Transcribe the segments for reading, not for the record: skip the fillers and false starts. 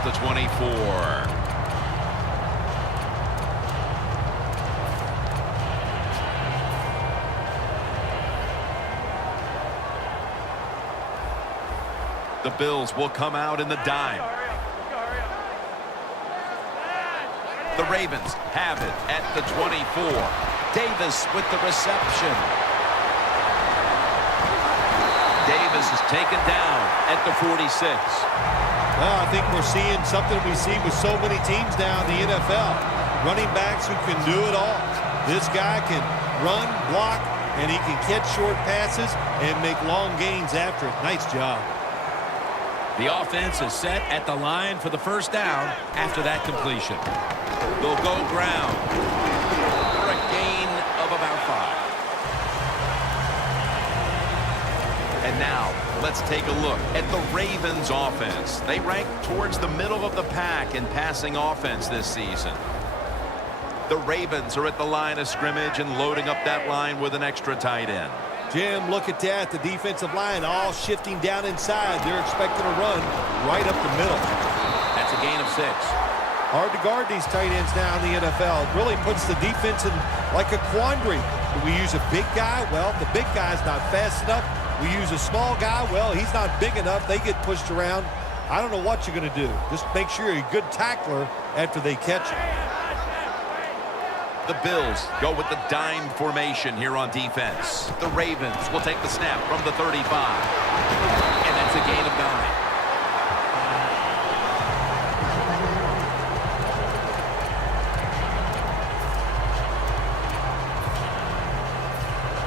at the 24. The Bills will come out in the dime. The Ravens have it at the 24. Davis with the reception. Davis is taken down at the 46. Well, I think we're seeing something we see with so many teams now in the NFL. Running backs who can do it all. This guy can run, block, and he can catch short passes and make long gains after it. Nice job. The offense is set at the line for the first down after that completion. They'll go ground for a gain of about 5. And now, let's take a look at the Ravens offense. They rank towards the middle of the pack in passing offense this season. The Ravens are at the line of scrimmage and loading up that line with an extra tight end. Jim, look at that. The defensive line all shifting down inside. They're expecting a run right up the middle. That's a gain of 6. Hard to guard these tight ends now in the NFL. It really puts the defense in like a quandary. Do we use a big guy? Well, the big guy's not fast enough. We use a small guy. Well, he's not big enough. They get pushed around. I don't know what you're going to do. Just make sure you're a good tackler after they catch you. The Bills go with the dime formation here on defense. The Ravens will take the snap from the 35. And that's a gain of 9.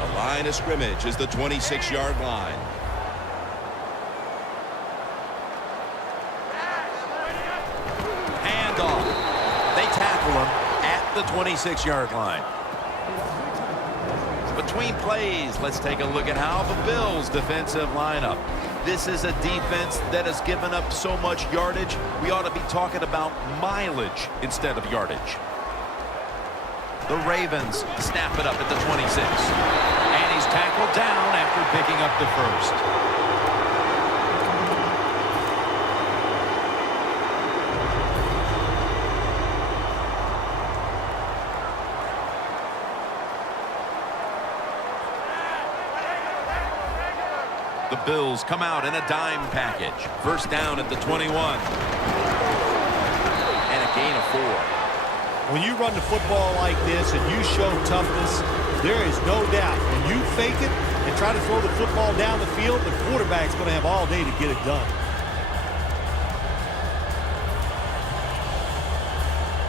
The line of scrimmage is the 26-yard line. Handoff. They tackle him the 26-yard line. Between plays, let's take a look at how the Bills' defensive lineup. This is a defense that has given up so much yardage, we ought to be talking about mileage instead of yardage. The Ravens snap it up at the 26. And he's tackled down after picking up the first. The Bills come out in a dime package. First down at the 21. And a gain of 4. When you run the football like this and you show toughness, there is no doubt. When you fake it and try to throw the football down the field, the quarterback's going to have all day to get it done.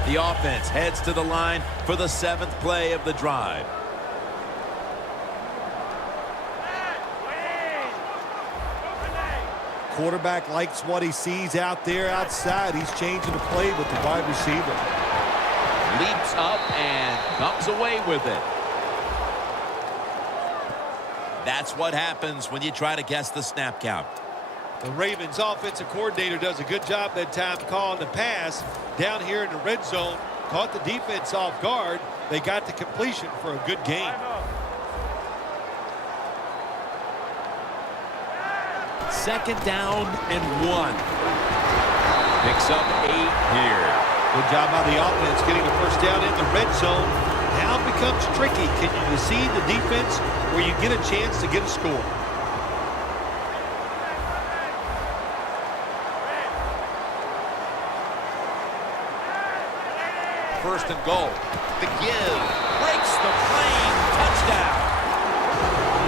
The offense heads to the line for the 7th play of the drive. Quarterback likes what he sees out there outside. He's changing the play with the wide receiver. Leaps up and comes away with it. That's what happens when you try to guess the snap count. The Ravens offensive coordinator does a good job that time calling the pass. Down here in the red zone, caught the defense off guard. They got the completion for a good game. Second down and 1. Picks up 8 here. Good job by the offense getting the first down in the red zone. Now it becomes tricky. Can you deceive the defense where you get a chance to get a score? First and goal. The give. Breaks the plane. Touchdown.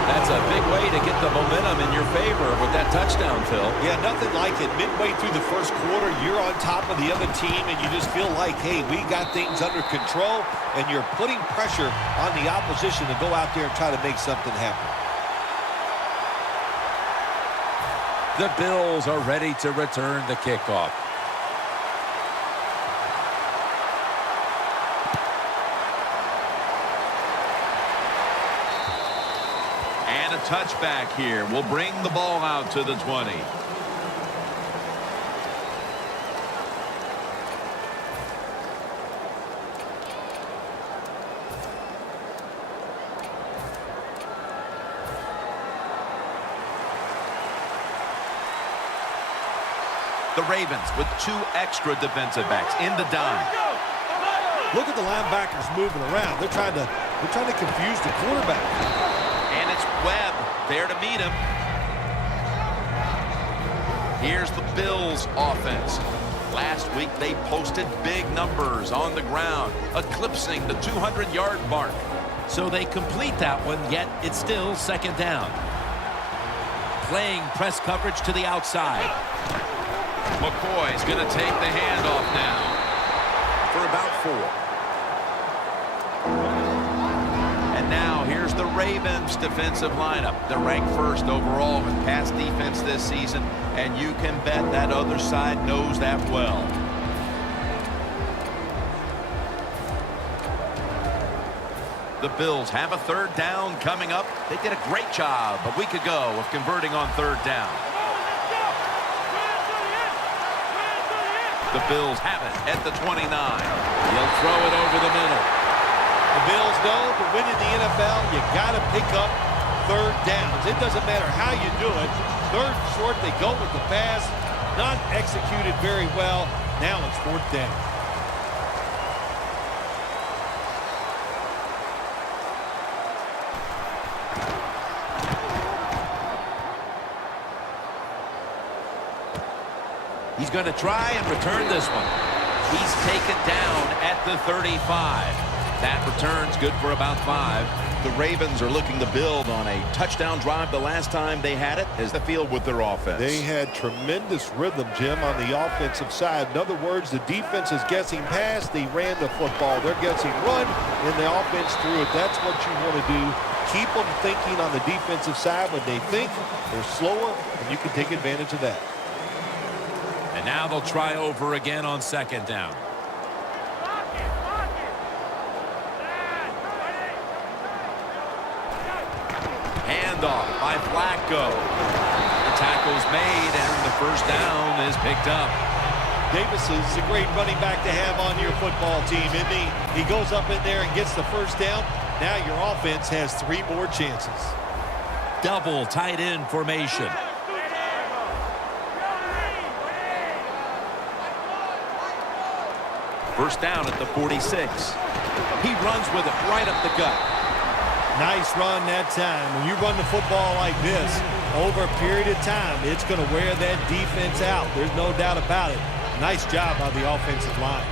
That's a big way to get the momentum in your favor with that touchdown, Phil. Yeah, nothing like it. Midway through the first quarter, you're on top of the other team, and you just feel like, hey, we got things under control, and you're putting pressure on the opposition to go out there and try to make something happen. The Bills are ready to return the kickoff. Touchback here will bring the ball out to the 20. The Ravens with 2 extra defensive backs in the dime. Look at the linebackers moving around. They're trying to confuse the quarterback. And it's Webb there to meet him. Here's the Bills offense. Last week they posted big numbers on the ground, eclipsing the 200-yard mark. So they complete that one, yet it's still second down. Playing press coverage to the outside. McCoy's going to take the handoff now for about 4. And now here's the Ravens defensive lineup. They're ranked first overall in pass defense this season, and you can bet that other side knows that well. The Bills have a third down coming up. They did a great job a week ago of converting on third down. The Bills have it at the 29. He'll throw it over the middle. The Bills know to win in the NFL, you got to pick up third downs. It doesn't matter how you do it. Third and short, they go with the pass. Not executed very well. Now it's fourth down. He's going to try and return this one. He's taken down at the 35. That return's good for about 5. The Ravens are looking to build on a touchdown drive the last time they had it as the field with their offense. They had tremendous rhythm, Jim, on the offensive side. In other words, the defense is guessing pass. They ran the football. They're guessing run, and the offense threw it. That's what you want to do. Keep them thinking on the defensive side. When they think, they're slower, and you can take advantage of that. And now they'll try over again on second down. Handoff by Flacco. The tackle's made, and the first down is picked up. Davis is a great running back to have on your football team, isn't he? He goes up in there and gets the first down. Now your offense has 3 more chances. Double tight end formation. First down at the 46. He runs with it right up the gut. Nice run that time. When you run the football like this, over a period of time, it's going to wear that defense out. There's no doubt about it. Nice job by the offensive line.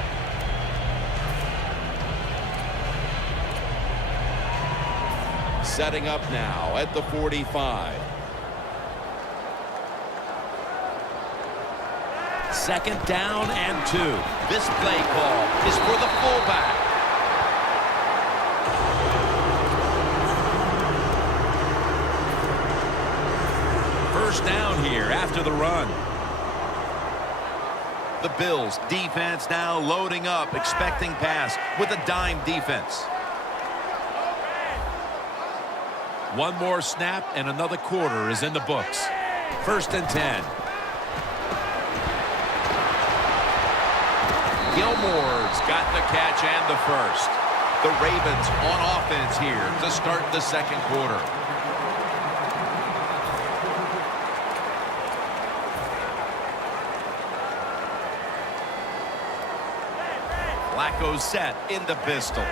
Setting up now at the 45. Second down and 2. This play call is for the fullback. First down here after the run. The Bills defense now loading up, expecting pass with a dime defense. One more snap and another quarter is in the books. First and 10. Gilmore's got the catch and the first. The Ravens on offense here to start the second quarter. Flacco's set in the pistol.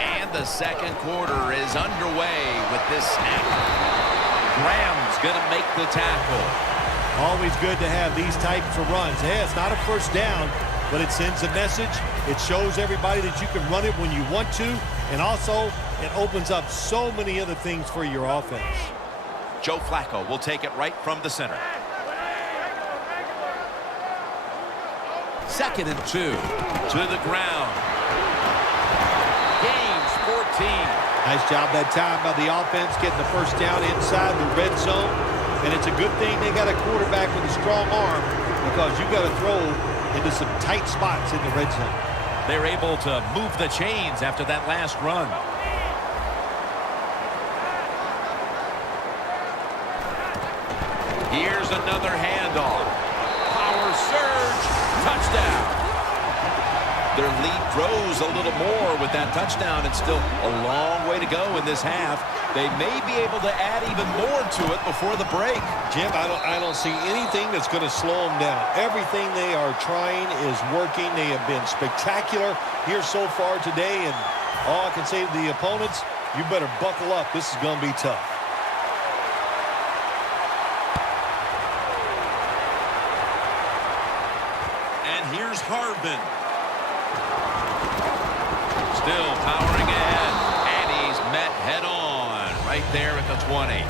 And the second quarter is underway with this snap. Graham's going to make the tackle. Always good to have these types of runs. Hey, it's not a first down, but it sends a message. It shows everybody that you can run it when you want to, and also it opens up so many other things for your offense. Joe Flacco will take it right from the center. Second and 2 to the ground. Gains 14. Nice job that time by the offense getting the first down inside the red zone. And it's a good thing they got a quarterback with a strong arm, because you got to throw into some tight spots in the red zone. They're able to move the chains after that last run. Here's another handoff. Power surge. Touchdown. Their lead grows a little more with that touchdown. It's still a long way to go in this half. They may be able to add even more to it before the break. Jim, I don't see anything that's going to slow them down. Everything they are trying is working. They have been spectacular here so far today, and all I can say to the opponents, you better buckle up. This is going to be tough. And here's Hardman. Still powering ahead, and he's met head-on right there at the 20.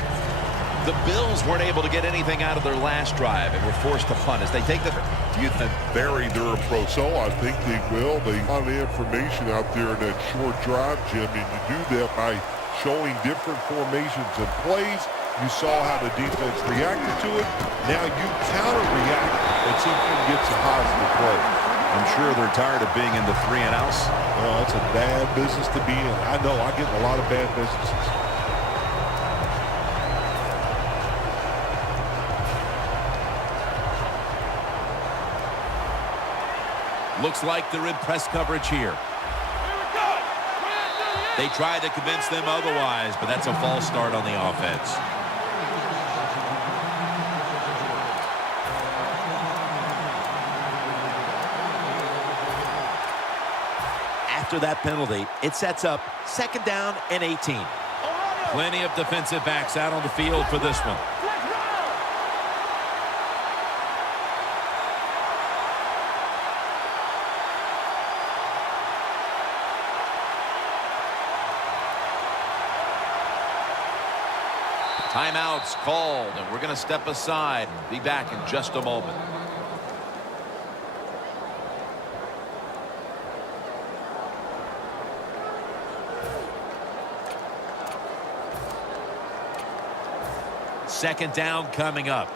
The Bills weren't able to get anything out of their last drive and were forced to punt as they take the... You think vary their approach. So I think they will. They have the information out there in that short drive, Jim, and you do that by showing different formations and plays. You saw how the defense reacted to it. Now you counter-react and see if you can get some positive play. I'm sure they're tired of being in the 3 and outs. Well, that's a bad business to be in. I know. I get in a lot of bad businesses. Looks like they're in press coverage here. They tried to convince them otherwise, but that's a false start on the offense. After that penalty, it sets up 2nd down and 18. Plenty of defensive backs out on the field for this one. Timeouts called, and we're going to step aside and be back in just a moment. Second down coming up.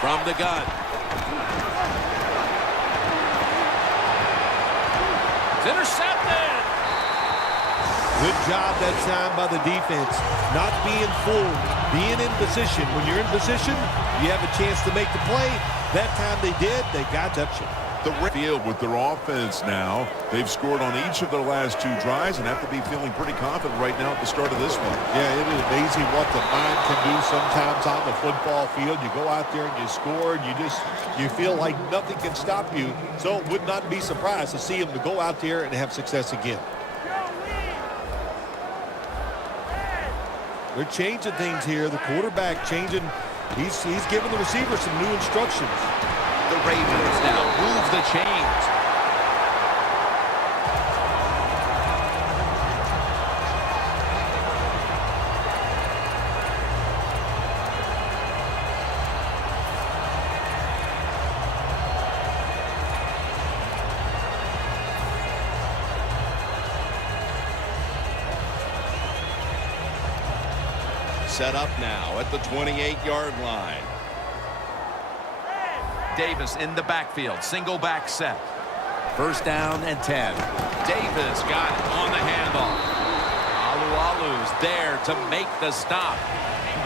From the gun. It's intercepted. Good job that time by the defense. Not being fooled. Being in position. When you're in position, you have a chance to make the play. That time they did. They got touchdown. The field with their offense now. They've scored on each of their last 2 drives and have to be feeling pretty confident right now at the start of this one. Yeah, it is amazing what the mind can do sometimes on the football field. You go out there and you score, and you feel like nothing can stop you. So it would not be surprised to see them to go out there and have success again. They're changing things here. The quarterback changing. He's giving the receiver some new instructions. The Ravens now move the chains. Set up now at the 28-yard line. Davis in the backfield, single back set. 1st down and 10. Davis got it on the handoff. Alualu's there to make the stop.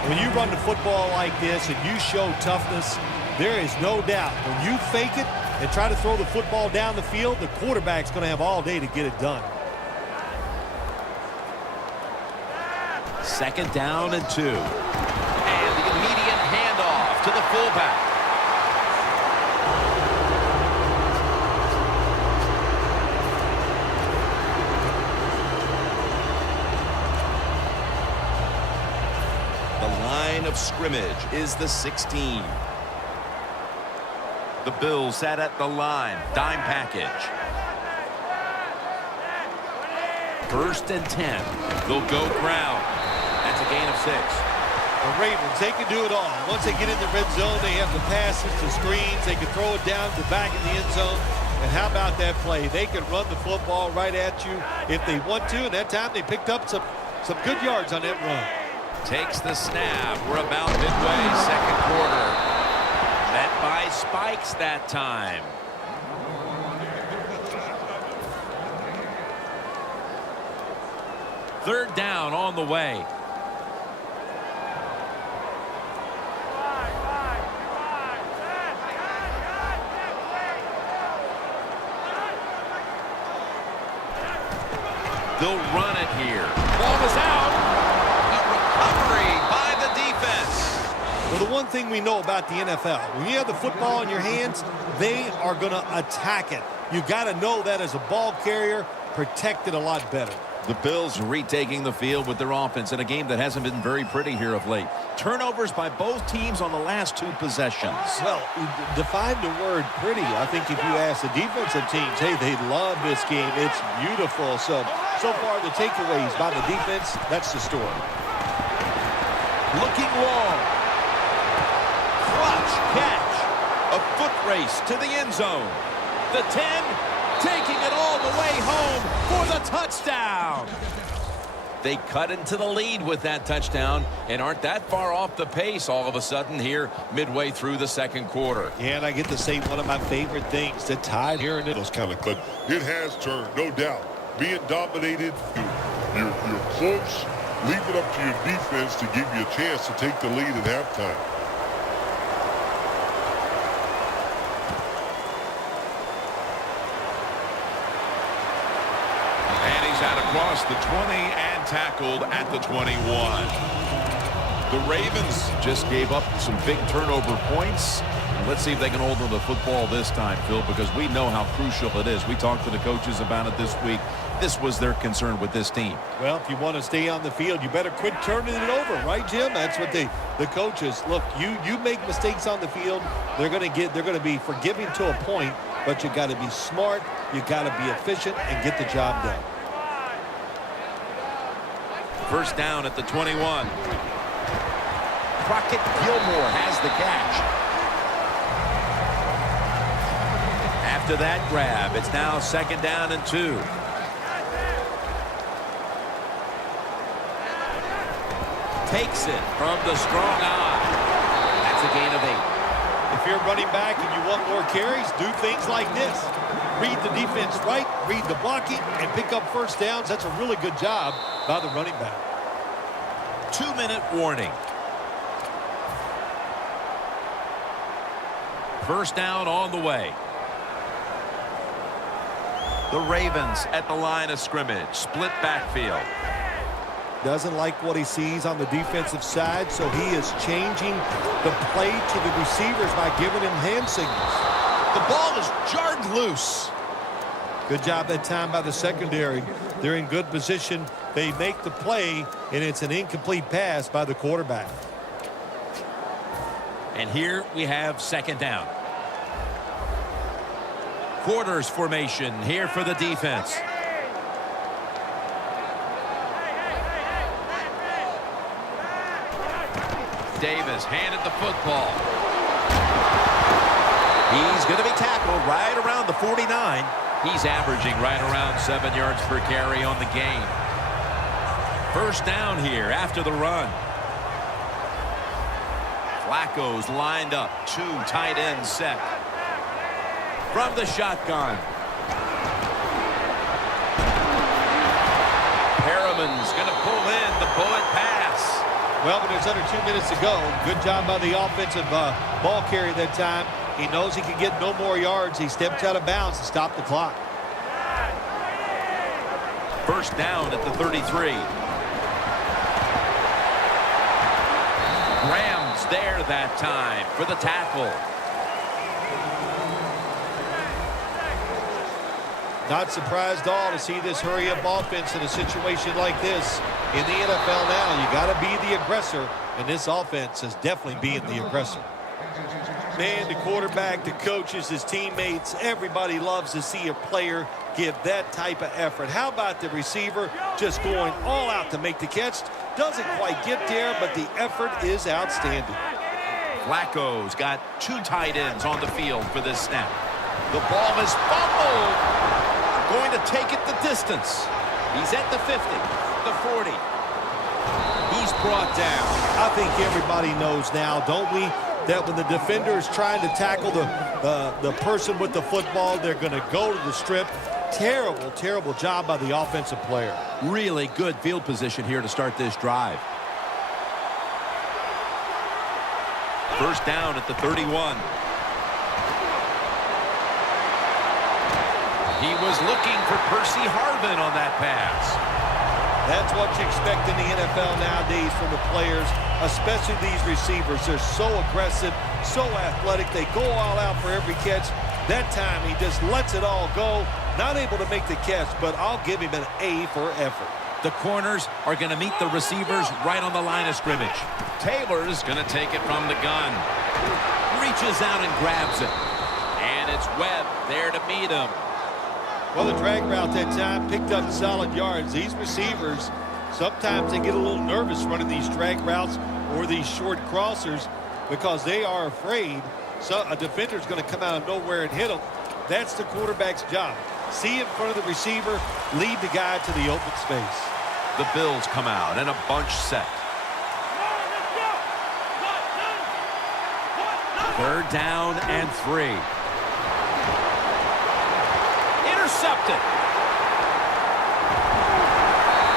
When you run the football like this and you show toughness, there is no doubt when you fake it and try to throw the football down the field, the quarterback's going to have all day to get it done. 2nd down and 2. And the immediate handoff to the fullback. Of scrimmage is the 16. The Bills sat at the line. Dime package. 1st and 10. They'll go ground. That's a gain of 6. The Ravens, they can do it all. Once they get in the red zone, they have the passes, the screens. They can throw it down to the back of the end zone. And how about that play? They can run the football right at you if they want to. And that time they picked up some good yards on that run. Takes the snap. We're about midway, 2nd quarter. Met by spikes that time. Third down on the way. They'll run it here. Ball is out. A recovery by the defense. Well, the one thing we know about the NFL, when you have the football in your hands, they are going to attack it. You got to know that as a ball carrier, protect it a lot better. The Bills retaking the field with their offense in a game that hasn't been very pretty here of late. Turnovers by both teams on the last 2 possessions. Well, define the word pretty. I think if you ask the defensive teams, hey, they love this game. It's beautiful. So far, the takeaways by the defense, that's the story. Looking long. Clutch catch. A foot race to the end zone. The 10, taking it all the way home for the touchdown. They cut into the lead with that touchdown and aren't that far off the pace all of a sudden here midway through the second quarter. Yeah, and I get to say one of my favorite things, the tide here in those kind of clips. It has turned, no doubt. Being dominated, you're close. Leave it up to your defense to give you a chance to take the lead at halftime. Out across the 20 and tackled at the 21. The Ravens just gave up some big turnover points. Let's see if they can hold on to the football this time, Phil, because we know how crucial it is. We talked to the coaches about it this week. This was their concern with this team. Well, if you want to stay on the field, you better quit turning it over, right, Jim? That's what the coaches look. You make mistakes on the field, they're going to be forgiving to a point, but you got to be smart, you got to be efficient, and get the job done. First down at the 21. Crockett Gilmore has the catch. After that grab, it's now second down and 2. Takes it from the strong eye. That's a gain of 8. If you're running back and you want more carries, do things like this. Read the defense right, read the blocking, and pick up first downs. That's a really good job by the running back. 2-minute warning. First down on the way. The Ravens at the line of scrimmage. Split backfield. Doesn't like what he sees on the defensive side, so he is changing the play to the receivers by giving him hand signals. The ball is jarred loose. Good job that time by the secondary. They're in good position. They make the play, and it's an incomplete pass by the quarterback. And here we have second down. Quarters formation here for the defense. Davis handed the football. He's going to be tackled right around the 49. He's averaging right around 7 yards per carry on the game. First down here after the run. Flacco's lined up. 2 tight ends set. From the shotgun. Perriman's going to pull in the bullet pass. Well, but there's under 2 minutes to go. Good job by the offensive ball carrier that time. He knows he can get no more yards. He stepped out of bounds to stop the clock. First down at the 33. Graham's there that time for the tackle. Not surprised at all to see this hurry-up offense in a situation like this. In the NFL now, you got to be the aggressor, and this offense is definitely being the aggressor. Man, the quarterback, the coaches, his teammates, everybody loves to see a player give that type of effort. How about the receiver just going all out to make the catch? Doesn't quite get there, but the effort is outstanding. Flacco's got 2 tight ends on the field for this snap. The ball is fumbled. Going to take it the distance. He's at the 50, the 40. He's brought down. I think everybody knows now, don't we, that when the defender is trying to tackle the person with the football, they're going to go to the strip. Terrible, terrible job by the offensive player. Really good field position here to start this drive. First down at the 31. He was looking for Percy Harvin on that pass. That's what you expect in the NFL nowadays from the players, especially these receivers. They're so aggressive, so athletic. They go all out for every catch. That time, he just lets it all go. Not able to make the catch, but I'll give him an A for effort. The corners are going to meet the receivers right on the line of scrimmage. Taylor's going to take it from the gun. Reaches out and grabs it. And it's Webb there to meet him. Well, the drag route that time picked up solid yards. These receivers, sometimes they get a little nervous running these drag routes or these short crossers because they are afraid a defender's going to come out of nowhere and hit them. That's the quarterback's job. See in front of the receiver, lead the guy to the open space. The Bills come out and a bunch set. Third down and 3. Intercepted.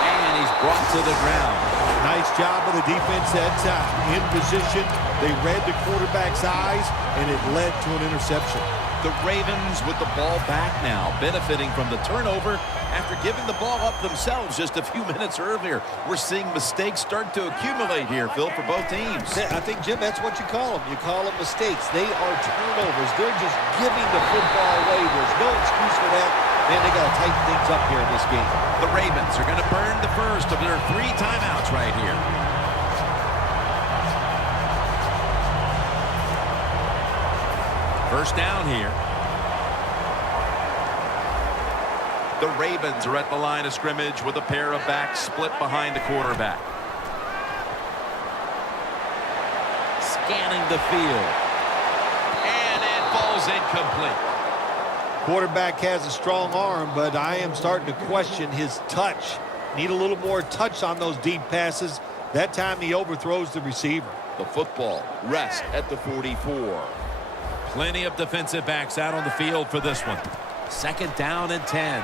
And he's brought to the ground. Nice job of the defense that time. In position, they read the quarterback's eyes, and it led to an interception. The Ravens with the ball back now, benefiting from the turnover after giving the ball up themselves just a few minutes earlier. We're seeing mistakes start to accumulate here, Phil, for both teams. I think, Jim, that's what you call them. You call them mistakes. They are turnovers. They're just giving the football away. There's no excuse for that. Man, they got to tighten things up here in this game. The Ravens are going to burn the first of their 3 timeouts right here. First down here. The Ravens are at the line of scrimmage with a pair of backs split behind the quarterback. Scanning the field. And it falls incomplete. Quarterback has a strong arm, but I am starting to question his touch. Need a little more touch on those deep passes. That time he overthrows the receiver. The football rests at the 44. Plenty of defensive backs out on the field for this one. Second down and 10.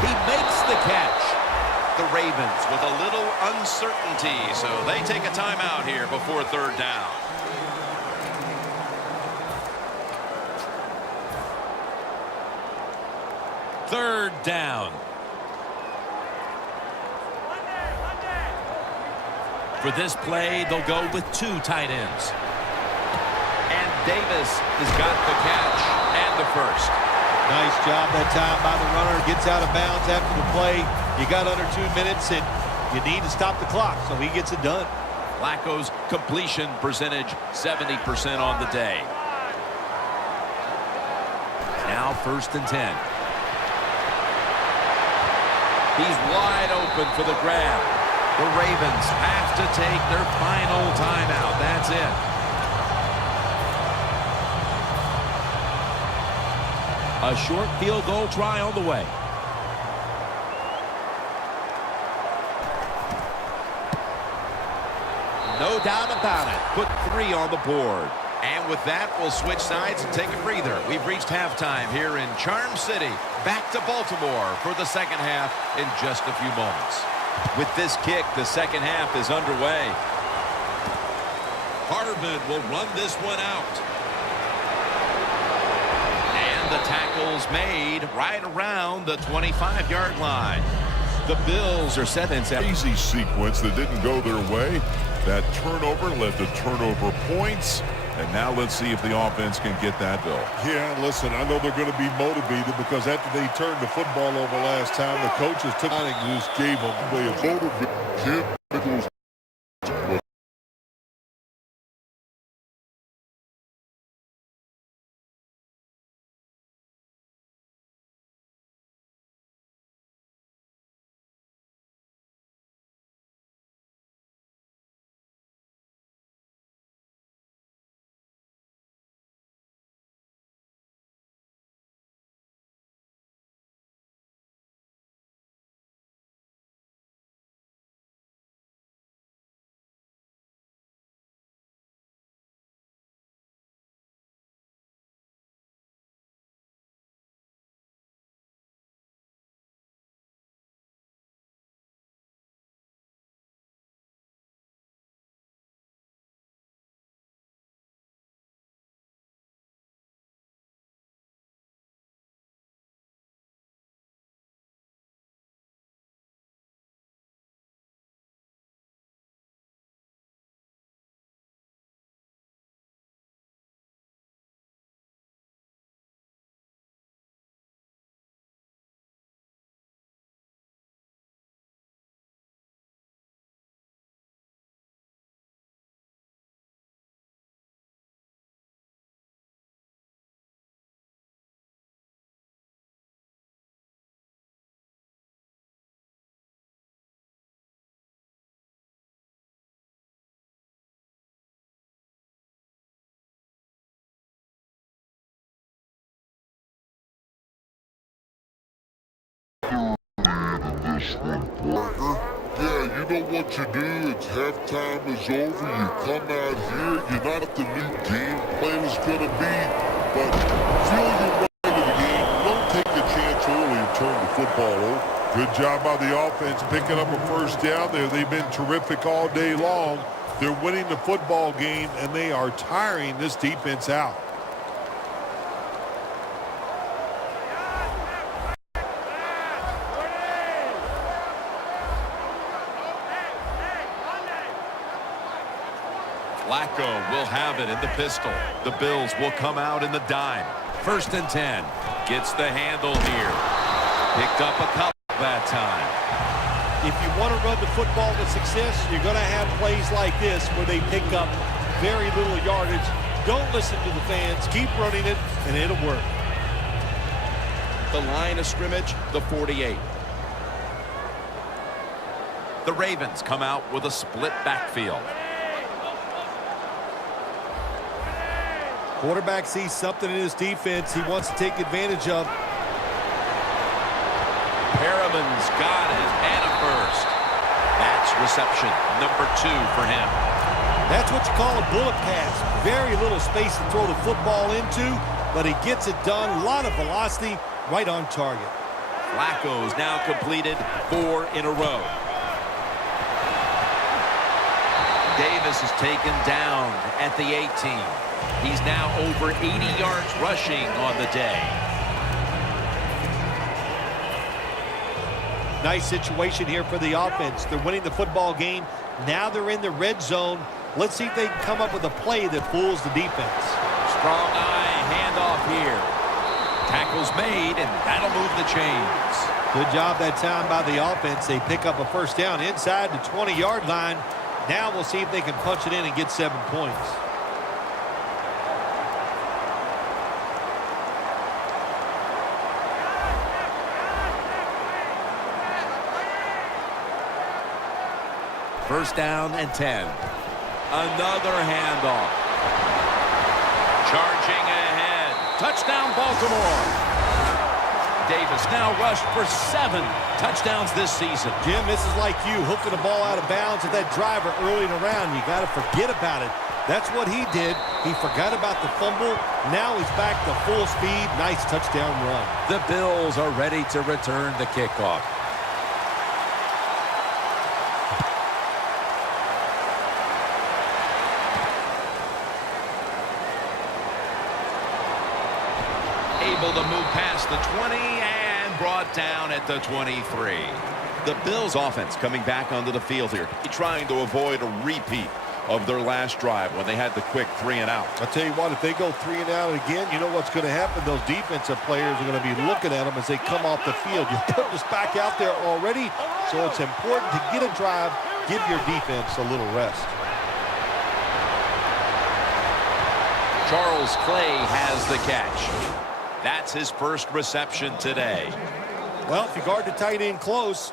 He makes the catch. The Ravens with a little uncertainty, so they take a timeout here before third down. Third down. For this play, they'll go with 2 tight ends. And Davis has got the catch and the first. Nice job that time by the runner. Gets out of bounds after the play. You got under 2 minutes, and you need to stop the clock, so he gets it done. Flacco's completion percentage, 70% on the day. Now first and 10. He's wide open for the grab. The Ravens have to take their final timeout. That's it. A short field goal try on the way. No doubt about it. Put 3 on the board. And with that, we'll switch sides and take a breather. We've reached halftime here in Charm City. Back to Baltimore for the second half in just a few moments. With this kick, the second half is underway. Harvin will run this one out. And the tackle's made right around the 25-yard line. The Bills are set in Easy sequence that didn't go their way. That turnover led to turnover points. And now let's see if the offense can get that, Bill. Yeah, listen, I know they're going to be motivated because after they turned the football over last time, the coaches took on and just gave them a way of motivating. Yeah, you know what you do? It's halftime is over. You come out here. You're not what the new game plan is going to be, but feel your way to the game. Don't take a chance early and turn the football over. Good job by the offense picking up a first down there. They've been terrific all day long. They're winning the football game, and they are tiring this defense out. Flacco will have it in the pistol. The Bills will come out in the dime. 1st and 10. Gets the handle here. Picked up a couple that time. If you want to run the football with success, you're going to have plays like this where they pick up very little yardage. Don't listen to the fans. Keep running it, and it'll work. The line of scrimmage, the 48. The Ravens come out with a split backfield. Quarterback sees something in his defense he wants to take advantage of. Perriman's got it, and a first. That's reception number 2 for him. That's what you call a bullet pass. Very little space to throw the football into, but he gets it done. A lot of velocity, right on target. Flacco's now completed 4 in a row. Davis is taken down at the 18. He's now over 80 yards rushing on the day. Nice situation here for the offense. They're winning the football game. Now they're in the red zone. Let's see if they can come up with a play that fools the defense. Strong eye handoff here. Tackle's made, and that'll move the chains. Good job that time by the offense. They pick up a first down inside the 20-yard line. Now we'll see if they can punch it in and get 7 points. First down and 10. Another handoff. Charging ahead. Touchdown, Baltimore. Davis now rushed for 7 touchdowns this season. Jim, this is like you hooking the ball out of bounds at that driver early in the round. You got to forget about it. That's what he did. He forgot about the fumble. Now he's back to full speed. Nice touchdown run. The Bills are ready to return the kickoff. Able to move past the 20 and brought down at the 23. The Bills offense coming back onto the field here, trying to avoid a repeat of their last drive when they had the quick 3 and out. I'll tell you what, if they go 3 and out again, you know what's going to happen. Those defensive players are going to be looking at them as they come off the field. You put this back out there already, so it's important to get a drive, give your defense a little rest. Charles Clay has the catch. That's his first reception today. Well, if you guard the tight end close,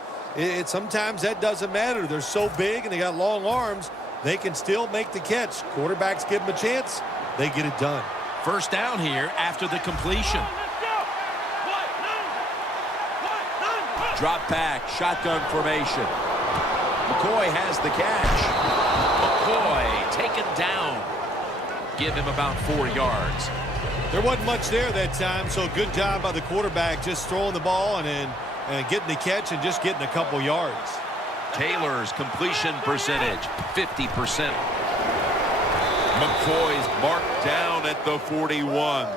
sometimes that doesn't matter. They're so big and they got long arms, they can still make the catch. Quarterbacks give them a chance, they get it done. First down here after the completion. Drop back, shotgun formation. McCoy has the catch. McCoy taken down. Give him about 4 yards. There wasn't much there that time, so good job by the quarterback just throwing the ball and getting the catch and just getting a couple yards. Taylor's completion percentage, 50%. McCoy's marked down at the 41.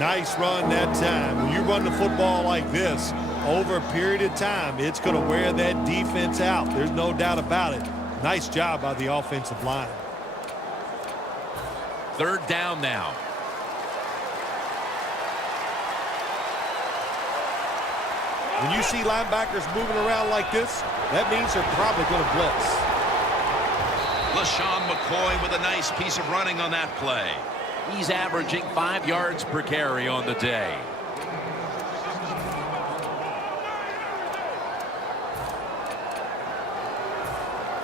Nice run that time. When you run the football like this, over a period of time, it's going to wear that defense out. There's no doubt about it. Nice job by the offensive line. Third down now. When you see linebackers moving around like this, that means they're probably going to blitz. LaShawn McCoy with a nice piece of running on that play. He's averaging 5 yards per carry on the day.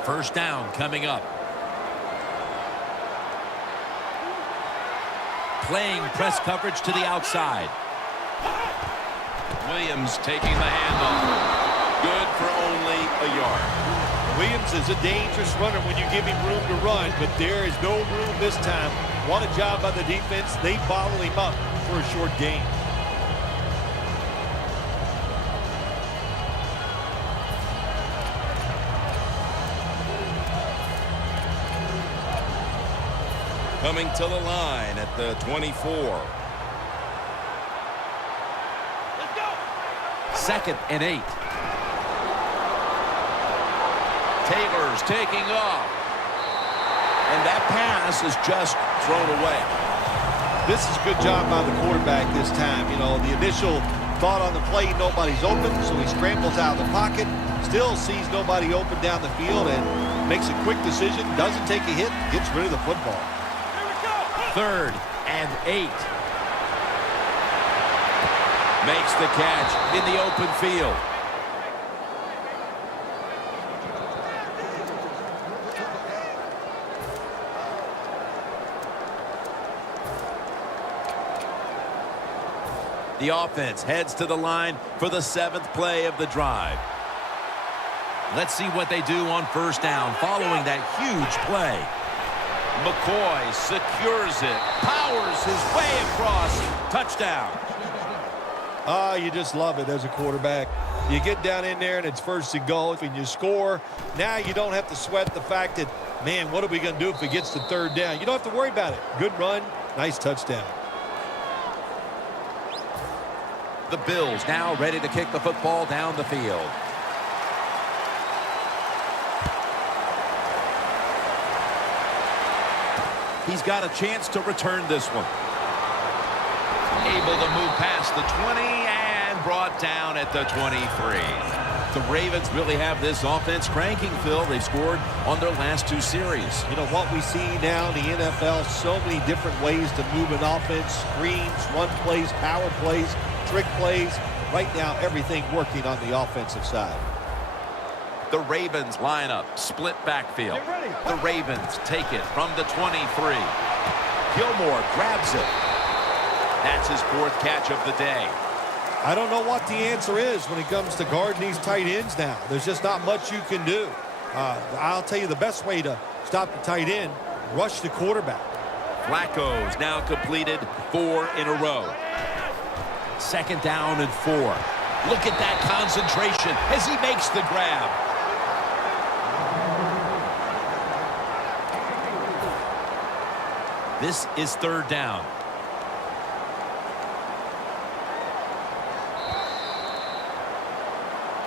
First down coming up. Playing press coverage to the outside. Williams taking the handoff. Good for only a yard. Williams is a dangerous runner when you give him room to run, but there is no room this time. What a job by the defense. They bottle him up for a short gain. Coming to the line at the 24. Let's go. 2nd and 8. Taylor's taking off. And that pass is just thrown away. This is a good job by the quarterback this time. You know, the initial thought on the play, nobody's open, so he scrambles out of the pocket, still sees nobody open down the field, and makes a quick decision, doesn't take a hit, gets rid of the football. 3rd and 8. Makes the catch in the open field. The offense heads to the line for the 7th play of the drive. Let's see what they do on 1st down following that huge play. McCoy secures it, powers his way across, touchdown. You just love it as a quarterback. You get down in there and it's 1st and goal, and you score. Now you don't have to sweat the fact that, man, what are we going to do if it gets to 3rd down? You don't have to worry about it. Good run, nice touchdown. The Bills now ready to kick the football down the field. He's got a chance to return this one. Able to move past the 20 and brought down at the 23. The Ravens really have this offense cranking, Phil. They've scored on their last 2 series. You know what we see now in the NFL, so many different ways to move an offense, screens, run plays, power plays, trick plays. Right now, everything working on the offensive side. The Ravens line up, split backfield. The Ravens take it from the 23. Gilmore grabs it. That's his 4th catch of the day. I don't know what the answer is when it comes to guarding these tight ends now. There's just not much you can do. I'll tell you the best way to stop the tight end, rush the quarterback. Flacco's now completed 4 in a row. 2nd down and 4. Look at that concentration as he makes the grab. This is 3rd down.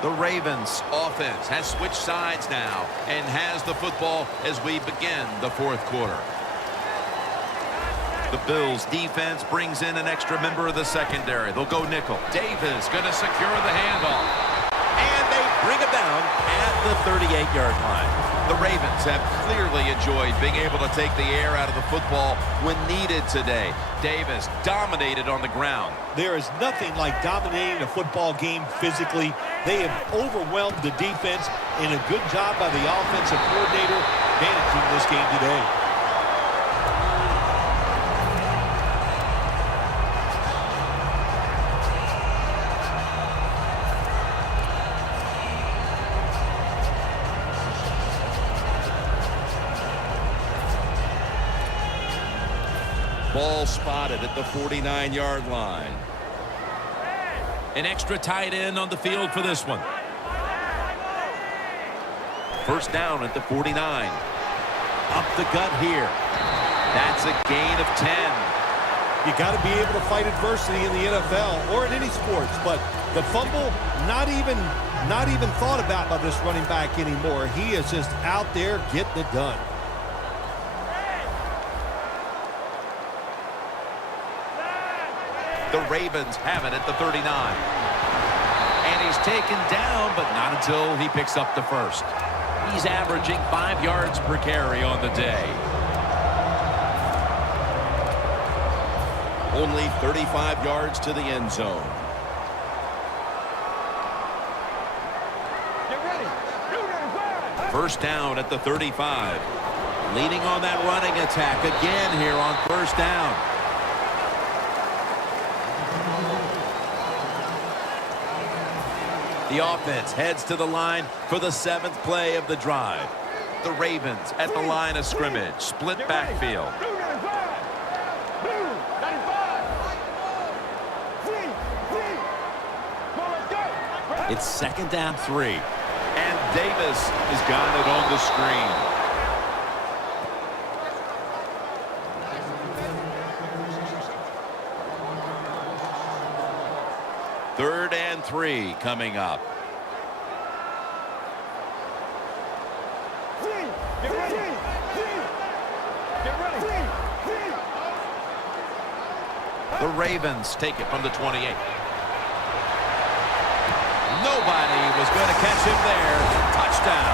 The Ravens offense has switched sides now and has the football as we begin the 4th quarter. The Bills defense brings in an extra member of the secondary. They'll go nickel. Davis going to secure the handoff. And they bring it down at the 38-yard line. The Ravens have clearly enjoyed being able to take the air out of the football when needed today. Davis dominated on the ground. There is nothing like dominating a football game physically. They have overwhelmed the defense, and a good job by the offensive coordinator managing this game today. Ball spotted at the 49-yard line. An extra tight end on the field for this one. 1st down at the 49. Up the gut here. That's a gain of 10. You got to be able to fight adversity in the NFL or in any sports, but the fumble, not even thought about by this running back anymore. He is just out there getting it done. The Ravens have it at the 39. And he's taken down, but not until he picks up the 1st. He's averaging 5 yards per carry on the day. Only 35 yards to the end zone. Get ready. 1st down at the 35. Leading on that running attack again here on 1st down. The offense heads to the line for the 7th play of the drive. The Ravens at the line of scrimmage. Split backfield. It's 2nd down 3. And Davis has got it on the screen. Third and 3 coming up. The Ravens take it from the 28. Nobody was going to catch him there. Touchdown.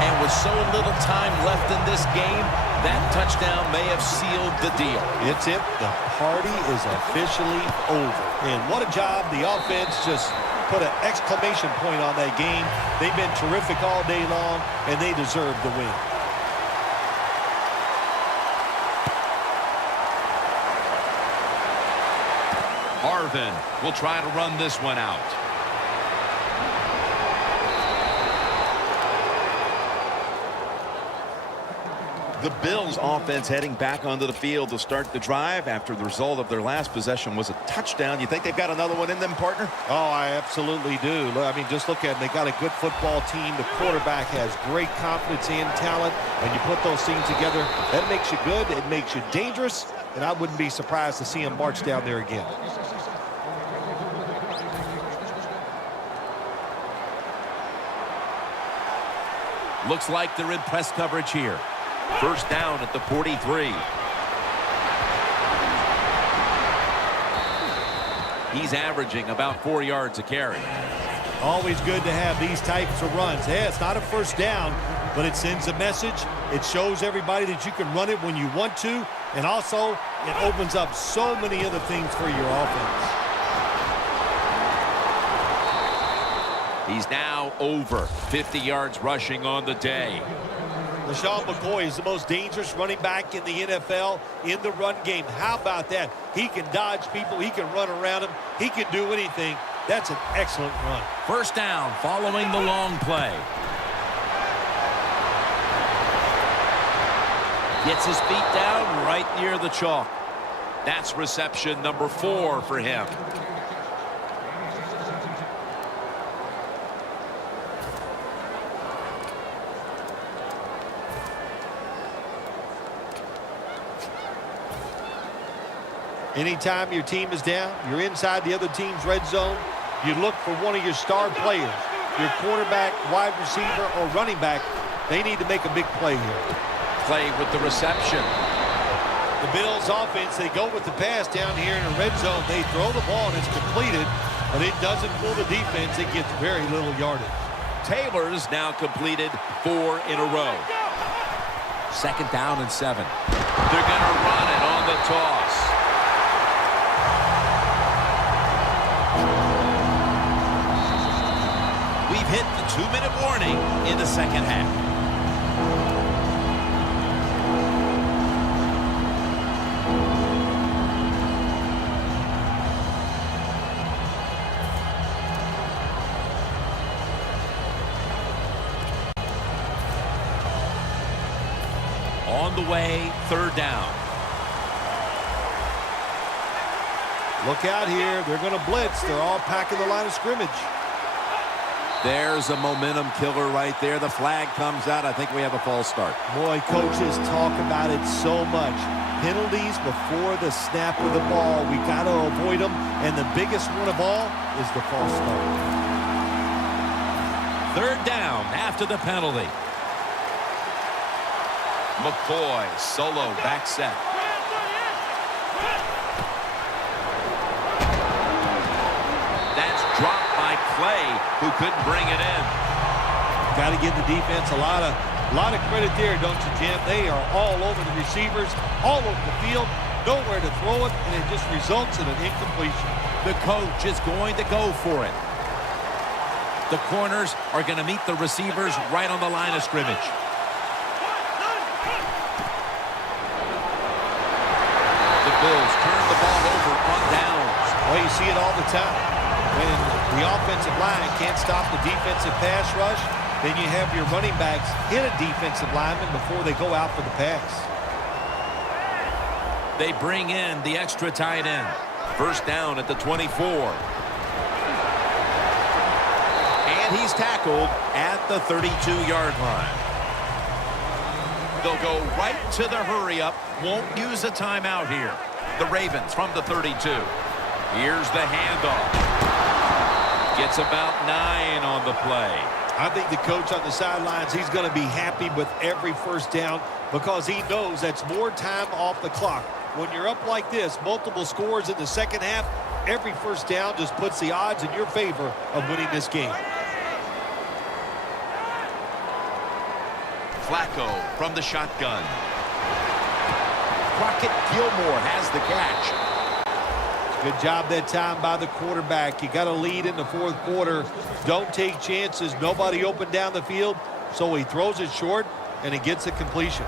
And with so little time left in this game, that touchdown may have sealed the deal. It's it. The party is officially over. And what a job. The offense just put an exclamation point on that game. They've been terrific all day long, and they deserve the win. Harvin will try to run this one out. The Bills offense heading back onto the field to start the drive after the result of their last possession was a touchdown. You think they've got another one in them, partner? Oh, I absolutely do. I mean, just look at them. They got a good football team. The quarterback has great confidence and talent. And you put those things together, that makes you good. It makes you dangerous. And I wouldn't be surprised to see him march down there again. Looks like they're in press coverage here. First down at the 43. He's averaging about 4 yards a carry. Always good to have these types of runs. Yeah, it's not a first down, but it sends a message. It shows everybody that you can run it when you want to, and also it opens up so many other things for your offense. He's now over 50 yards rushing on the day. LaShawn McCoy is the most dangerous running back in the NFL in the run game. How about that? He can dodge people. He can run around them. He can do anything. That's an excellent run. First down following the long play. Gets his feet down right near the chalk. That's reception number 4 for him. Anytime your team is down, you're inside the other team's red zone, you look for one of your star players, your quarterback, wide receiver, or running back. They need to make a big play here. Play with the reception. The Bills offense, they go with the pass down here in the red zone. They throw the ball and it's completed, but it doesn't fool the defense. It gets very little yardage. Taylor's now completed 4 in a row. 2nd down and 7. They're going to run it on the toss. We've hit the 2-minute warning in the second half. On the way, 3rd down. Look out here. They're going to blitz. They're all packing the line of scrimmage. There's a momentum killer right there. The flag comes out. I think we have a false start. Boy, coaches talk about it so much. Penalties before the snap of the ball. We got to avoid them. And the biggest one of all is the false start. 3rd down after the penalty. McCoy, solo back set. That's dropped by Clay, who couldn't bring it in. Got to give the defense a lot of credit there, don't you, Jim? They are all over the receivers, all over the field, nowhere to throw it, and it just results in an incompletion. The coach is going to go for it. The corners are going to meet the receivers right on the line of scrimmage. The Bills turn the ball over on downs. Well, you see it all the time. When The offensive line can't stop the defensive pass rush. Then you have your running backs hit a defensive lineman before they go out for the pass. They bring in the extra tight end. First down at the 24. And he's tackled at the 32-yard line. They'll go right to the hurry-up. Won't use a timeout here. The Ravens from the 32. Here's the handoff. Gets about 9 on the play. I think the coach on the sidelines, he's going to be happy with every first down because he knows that's more time off the clock. When you're up like this, multiple scores in the second half, every first down just puts the odds in your favor of winning this game. Flacco from the shotgun. Crockett Gilmore has the catch. Good job that time by the quarterback. You got a lead in the fourth quarter. Don't take chances. Nobody open down the field, so he throws it short, and he gets a completion.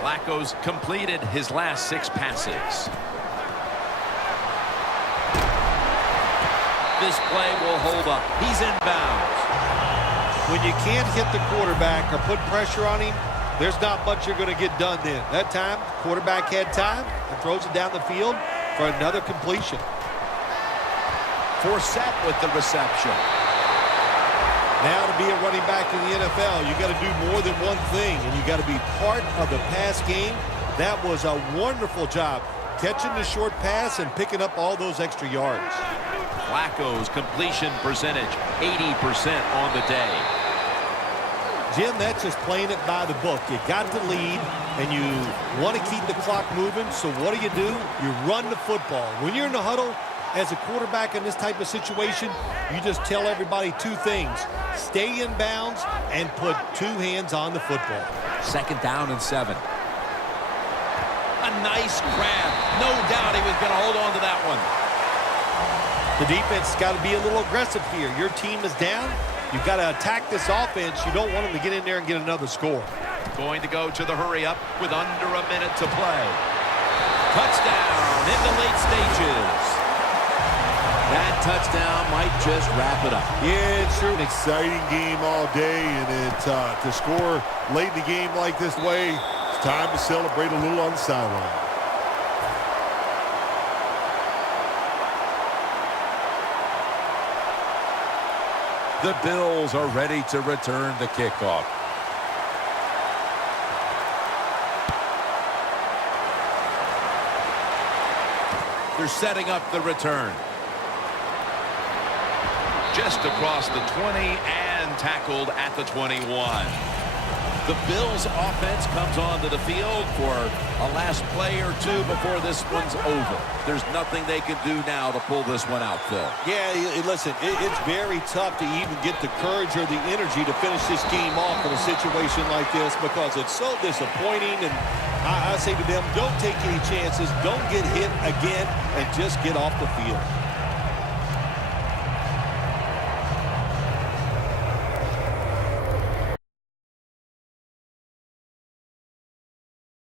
Flacco's completed his last 6 passes. This play will hold up. He's inbounds. When you can't hit the quarterback or put pressure on him, there's not much you're going to get done then. That time, quarterback had time and throws it down the field for another completion. Forsett with the reception. Now to be a running back in the NFL, you got to do more than one thing, and you got to be part of the pass game. That was a wonderful job, catching the short pass and picking up all those extra yards. Flacco's completion percentage, 80% on the day. Jim, that's just playing it by the book. You got the lead, and you want to keep the clock moving, so what do? You run the football. When you're in the huddle, as a quarterback in this type of situation, you just tell everybody 2 things. Stay in bounds and put 2 hands on the football. Second down and 7. A nice grab. No doubt he was going to hold on to that one. The defense has got to be a little aggressive here. Your team is down. You've got to attack this offense. You don't want them to get in there and get another score. Going to go to the hurry-up with under a minute to play. Touchdown in the late stages. That touchdown might just wrap it up. Yeah, it's sure an exciting game all day, and to score late in the game like this way, it's time to celebrate a little on the sideline. The Bills are ready to return the kickoff. They're setting up the return. Just across the 20 and tackled at the 21. The Bills offense comes onto the field for a last play or 2 before this one's over. There's nothing they can do now to pull this one out, Phil. Yeah, listen, it's very tough to even get the courage or the energy to finish this game off in a situation like this because it's so disappointing. And I say to them, don't take any chances. Don't get hit again and just get off the field.